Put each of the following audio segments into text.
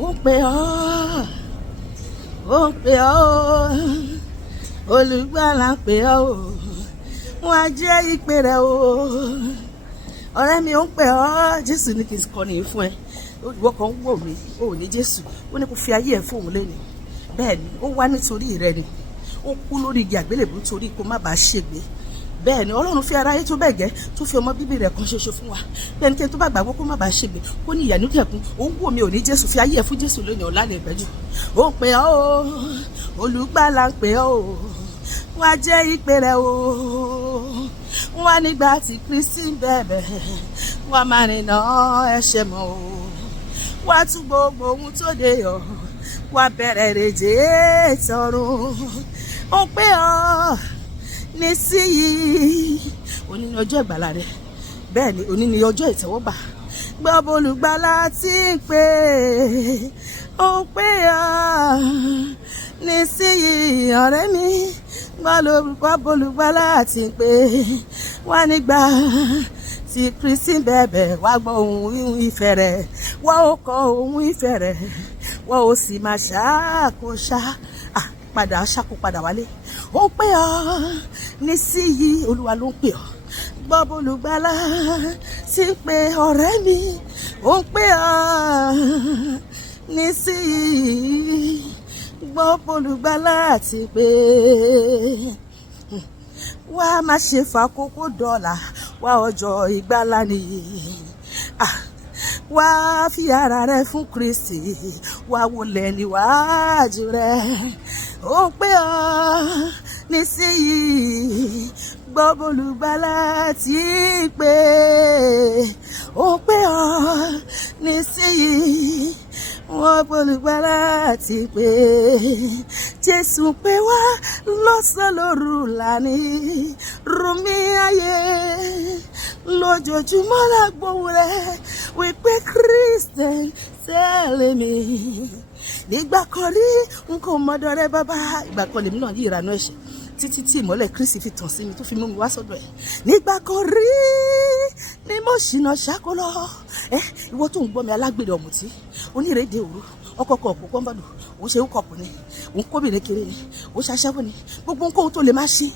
ó pè ọ́, ó pè ọ́, olùgbàlà pè ọ́ o, wọ́n á jẹ́ ìpè rẹ̀ o. Ọ̀rẹ́ mi, ó ń pè ọ́. Jésù ní kí n kọ́ nìyí fún ẹ. Ìwọ kan wò mí, ó ní Jésù, ó ní kó fi ayé ẹ̀ fóun lẹ́nu. Bẹ́ẹ̀ ni, ó wá nítorí rẹ ni, ó kú lórí igi àgbélébùú torí kó má bàa ṣègbé. Bẹ́ẹ̀ ni, Ọlọ́run fi aráyé tó bẹ́ẹ̀ gẹ́ tó fi ọmọ bíbí rẹ̀ kan ṣoṣo fún wa. Bẹ́ẹ̀ ni, kí n tó bá gbàgbọ́ kó má bàa ṣègbé, kó ní ìyà nídẹ̀kùn. Ó ń wò mí, ò ní Jésù, fi ayé ẹ̀ fún Jésù lónìí, ọ̀la lè gbẹ́jù. Ó ń pè ọ́ o, olùgbàlà ń pè ọ́ o, wọ́n á jẹ́ ìpè rẹ̀ o. Wọ́n á nígbà tí Kristi ń bẹ̀bẹ̀, wọ́n á máa rìnà ẹ̀ṣẹ̀ mọ́ o. Wọ́n á tún gbogbo ohun tó dé yọ, wọ́n á bẹ̀rẹ̀ rèjé tọ̀run. Ó ń pè ọ́ nísìnyí. Òní ni ọjọ́ ìgbàlà rẹ. Bẹ́ẹ̀ ni, òní ni ọjọ́ ìtẹ́wọ́gbà. Gbọ́ olùgbàlà tí ń pè, ó ń pè ọ́ nísìnyí ọ̀rẹ́ mi. Gbọ́ olùgbàlà tí ń pè, wá nígbà tí Kristi ń bẹ̀bẹ̀, wá gbọ́ ohùn ìfẹ́ rẹ̀, wá ó kọ ohùn ìfẹ́ rẹ̀, wá ó sì máa ṣàkóṣá padà ṣàkó padà wálé. Ó ń pè ọ́ nísìnyí, Olúwa ló ń pè ọ́. Gbọ́ olùgbàlà tí ń pè ọ̀rẹ́ mi, ó ń pè ọ́ nísìnyí. Gbọ́ olùgbàlà tí ń pè, wá má ṣe fàkókò dọ́là, wá ọjọ́ ìgbàlà nìyí. Wá fi ara rẹ fún Kristi, wá wólẹ̀ níwájú rẹ̀. Ó ń pè ọ́ nísìnyí. Gbọ́ olùgbàlà tí ń pè, ó ń pè ọ́ nísìnyí. Wọ́n olùgbàlà tí ń pè, Jésù pè wá lọ́sàn lóru lánìí, rumi ayé lójoojúmọ́ lágbóhùn rẹ̀ wípé Kristi tẹ̀lé mi. Nígbà kan rí n kò mọ̀dọ̀ rẹ bàbá, ìgbà kan lèmi náà yí ìranú ẹ̀ṣẹ̀ títí tí ìmọ́lẹ̀ Kristi fi tàn sí mi tó fi mú mi wá sọ́dọ̀ ẹ̀. Nígbà kan rí ni mo ṣìnà ṣàkólọ́. Ìwọ tó ń gbọ́ mi, alágbèrè ọ̀mùtí, onírèdè òru, ọkọ̀ọ̀kọ̀ òkú pọ́nbọ̀dù, òun ṣe ń kọ̀pù ni, òun kóbìnrin kiri ni, òun ṣaṣẹ́wó ni, gbogbo nǹkan tó lè máa ṣe.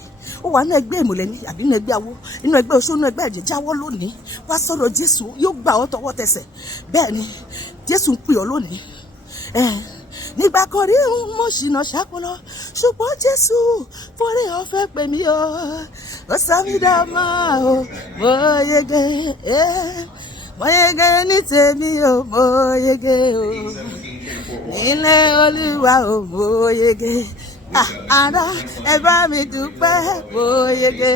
Ó wà nínú ẹgbẹ́ ìmùlẹ̀ ni àbí nínú ẹgbẹ́ awo, nínú ẹgbẹ́ oṣó, nínú ẹgbẹ́ ẹ̀jẹ̀, jáwọ́ lónìí. Wá sọ́dọ̀ Jésù, yóò gbà ọ́ tọwọ́ tẹsẹ̀. Bẹ́ẹ̀ ni, Jésù ń pè ọ́ lónìí. Nígbà kan rí mo ṣìnà ṣàkólọ́, ṣùgbọ́n Jésù forí ọ̀fẹ́ pè mí o. Ó sọ mí dá mọ́ o, mo yege, mo yege ní tèmi o, mo yege o. Nílé Olúwa o, mo yege. Ará ẹ bá mi dúpẹ́, mo yege.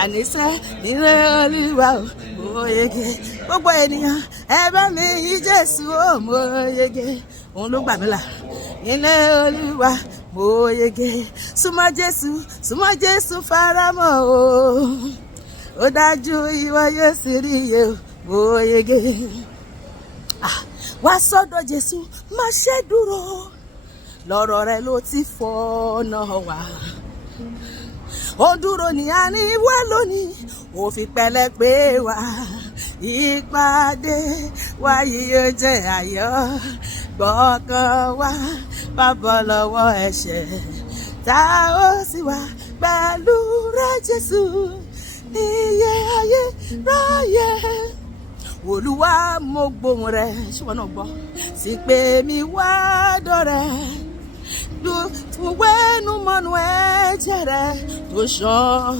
Àníṣe nílé Olúwa o, mo yege. Gbogbo ènìyàn ẹ bá mi yí Jésù o, mo yege. Òun ló gbà mí là. Nílé Olúwa mo yege. Súnmọ́ Jésù faramọ́ o. Ó dájú ìwọ yóò sì rí iye o, mo yege. Wá sọ́dọ̀ Jésù, má ṣe dúró. Lọ́rọ̀ rẹ̀ ló ti fọ́nà wá. Ó dúró ní àní wá lónìí, ó fi pẹ̀lẹ́ pé wá. Ìpàdé wa yìí yóò jẹ́ ayọ̀. Gbọ́kàn wa bàbọ̀ lọ́wọ́ ẹ̀ṣẹ̀, tá ó sì wà pẹ̀lú rẹ̀ Jésù níyè ayé ráyè. Olúwa mo gbóhùn rẹ̀, ṣùgbọ́n náà gbọ́ sí pé mi wá dọ̀rẹ́. Wẹ́nu mọ́nu ẹ̀jẹ̀ rẹ̀ tó ṣàn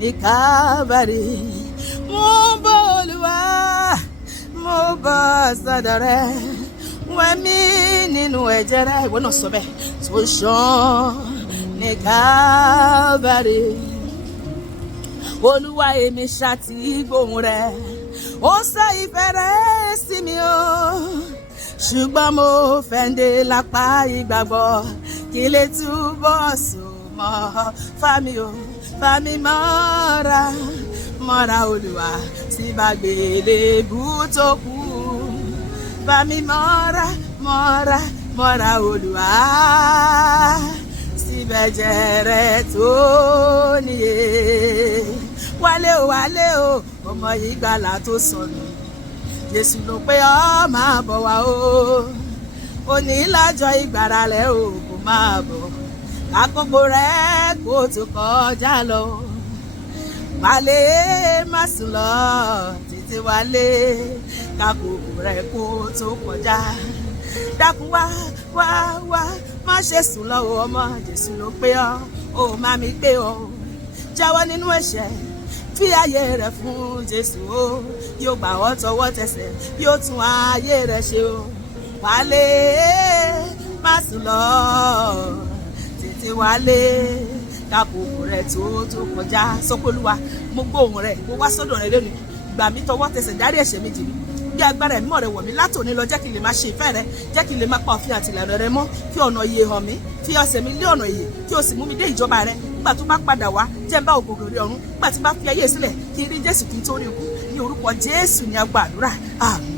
ní Kábàárì. Mo bọ́ Olúwa, mo bọ́ sọ́dọ̀ rẹ̀. Wẹ́mí nínú ẹ̀jẹ̀ rẹ̀, ìwọ náà sọ bẹ́ẹ̀, tó ṣàn ní Kábàárì. Olúwa èmi ṣàtì gbóhùn rẹ̀, ó sọ ìfẹ́ rẹ̀ sí mi o. Ṣùgbọ́n mo fẹ́ǹdé lápá ìgbàgbọ́, kí lè túbọ̀ sùn mọ́ fámi o, fámi mọ́ra, mọ́ra Olúwa sí gbàgbélébú tó kù. Fámi mọ́ra, mọ́ra, mọ́ra Olúwa sí bẹ̀jẹ̀ rẹ̀ tó níye. Wálé o, ọmọ ìgbàlà tó sọnù. Jésù ló pé ọ máa bọ̀ wá o. òní lọ́jọ́ ìgbàlà rẹ̀ o kò máa bọ̀ àkókò rẹ̀ kò tó kọjá lọ wálé má sùn lọ tètè wálé kákòkò rẹ̀ kò tó kọjá dákun wá má ṣe sùn lọ ọmọ Jésù ló pé ọ má mi pé ọ jáwọ́ nínú ẹ̀ṣẹ̀ fi ayé rẹ̀ fún Jésù o yóò gbà ọ́ tọwọ́ tẹsẹ̀ yóò tún ayé rẹ̀ ṣe o wálé má sùn lọ tètè wálé kákòkò rẹ̀ tó kọjá sọpọlúwa mo gbóhùn rẹ̀ mo wá sọ́dọ̀ rẹ̀ lónìí gbà mí tọwọ́ tẹsẹ̀ dárí ẹ̀ṣẹ̀ mi jì mí bí agbára ẹ̀mí rẹ̀ wọ̀ mí látòní lọ jẹ́ kí n lè máa ṣe ìfẹ́ rẹ̀ jẹ́ kí n lè máa pa òfin àti ìlànà rẹ̀ mọ́ fi ọ̀nà ìyè hàn mí fi ọ̀sẹ̀ mi lé ọ̀nà ìyè kí o sì mú mi dé ìjọba rẹ̀ nígbà tó bá padà wá jẹ́ n bá ògògò rí ọ̀run nígbà tí bá fi ayé sílẹ̀ kí n rí Jésù kí n tó rí ikú ní orúkọ Jésù ní a gbàdúrà àmín.